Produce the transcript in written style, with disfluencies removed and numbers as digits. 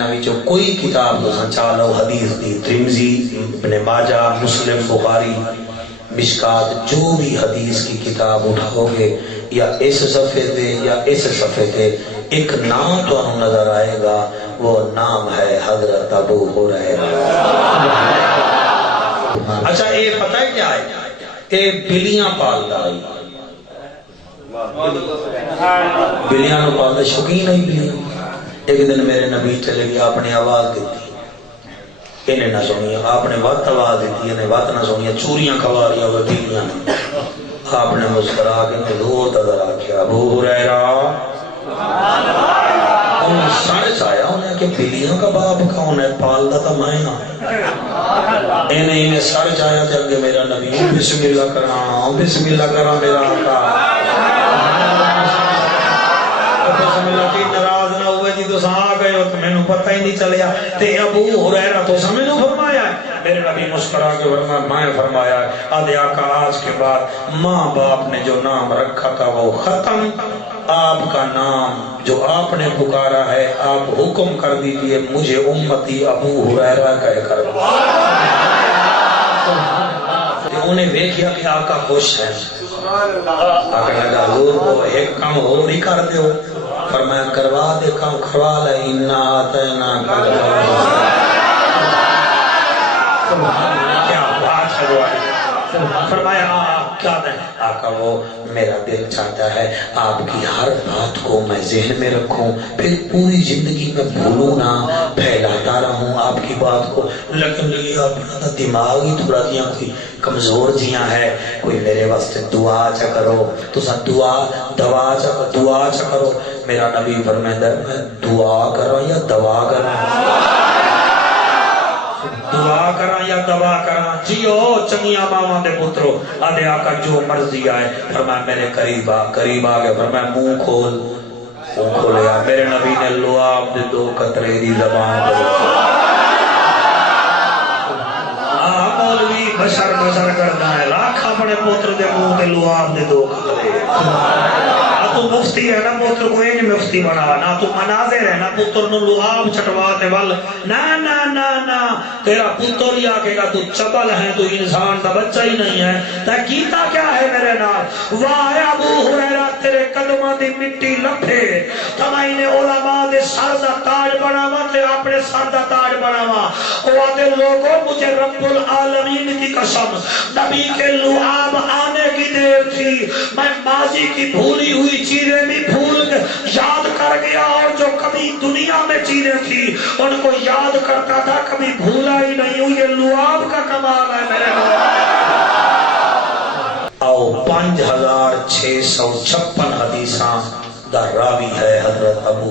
انہاں وچوں کوئی کتاب تساں چاہ لو حدیث دی، ترمذی، ابن ماجہ، مسلم، بخاری، مشکات، جو بھی حدیث کی کتاب اٹھاؤ گے یا اس صفحے تے یا اس صفحے تے ایک نام تو نظر آئے گا، وہ نام ہے حضرت ابو ہریرہ۔ اچھا یہ پتہ ہے کیا ہے؟ یہ بلیاں پالتا ہے، بلیاں نو پالتا شوقین ہے بلیاں۔ ایک دن میرے نبی چلے گیا، اپنی آواز دیتی، انہیں نہ سنیا، آپ نے وقت آواز دیتی، انہیں وقت نہ سنیا، چوریاں کھوا رہی ہوئے بلیاں نے۔ آپ نے مسکرا کے حضور تذرا کیا، ابو ہریرہ، انہیں سر چایا، انہیں کہ بلیاں کا باپ کون ہے؟ پالتا تھا میں نہ۔ انہیں سر چایا کہ اگے میرا نبی، بسم اللہ کرا، بسم اللہ کرا میرا آقا، بسم اللہ کی ناراض نہ ہوئے جی تو آ گئے ہو تو میں نے پتہ ہی نہیں چلیا تے ابو ہریرہ تو سمجھ نو فرمایا ہے۔ میرے نبی مسکرا کے میں فرمایا آدھے آقا آج کے بعد ماں باپ نے جو نام رکھا تھا وہ ختم، آپ کا نام جو آپ نے پکارا ہے آپ حکم کر دیجئے مجھے امتی ابو ہریرہ کہہ کر۔ انہیں دیکھیا کہ آقا خوش ہے، آقا لگا حضور کو ایک کام اور ہی کر دے ہو، فرمایا کروا دے، کام کروا لے، انا آتینا کیا بات ہے، فرمایا کیا دیں آقا؟ وہ میرا دل چاہتا ہے آپ کی ہر بات کو میں ذہن میں رکھوں، پھر پوری زندگی میں بھولوں نہ، پھیلاتا رہوں آپ کی بات کو، لیکن یہ اپنا دماغ ہی تھوڑا دیا کوئی کمزور جیاں ہے، کوئی میرے واسطے دعا چا کرو، تو سا دعا چا کرو۔ میرا نبی فرمائے میں دعا کروں یا دوا کروں؟ دعا کرا یا دوا کرا؟ جیو چنگیاں ماواں دے پترو، آدھے آقا جو مرضی آئے، فرمایا میرے قریب آ گیا، فرمایا منہ کھولیا، میرے نبی نے لعاب دے 2 قطرے دی زبان دے مولوی بشر کرنا ہے، راکھ اپنے پتر دے منہ تے لعاب دے 2 قطرے۔ تو مفتی ہے نا پتر کو ایک مفتی بنا، نہ تو مناظر ہے نا پتر نو لعاب چھٹواتے ول، نا تیرا پتر ہی آکے گا تو چپل ہے، تو انسان کا بچہ ہی نہیں ہے، تا کیتا کیا ہے میرے نال؟ واہ ابو ہریرہ تیرے قدمہ دی مٹی لپھے، تمہیں نے علماء دے سر دا تاج بناوا تے اپنے سر دا تاج بناوا، وہ لوگوں مجھے رب العالمین کی قسم، نبی کے لعاب آنے کی دیر تھی، میں ماضی کی بھولی ہوئی چیزیں بھی بھول یاد کر گیا، اور جو کبھی دنیا میں چیزیں تھی ان کو یاد کرتا تھا، کبھی بھولا ہی نہیں ہوں۔ یہ لعاب کا کمال ہے میرے آؤ 5656 حدیثاں دا راوی ہے حضرت ابو